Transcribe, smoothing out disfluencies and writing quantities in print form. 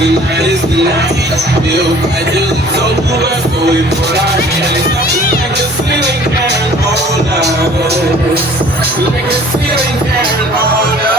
tonight is the night. Feel fragile and so blue, so we put our hands up like the ceiling can't hold us. Like the ceiling can't hold us.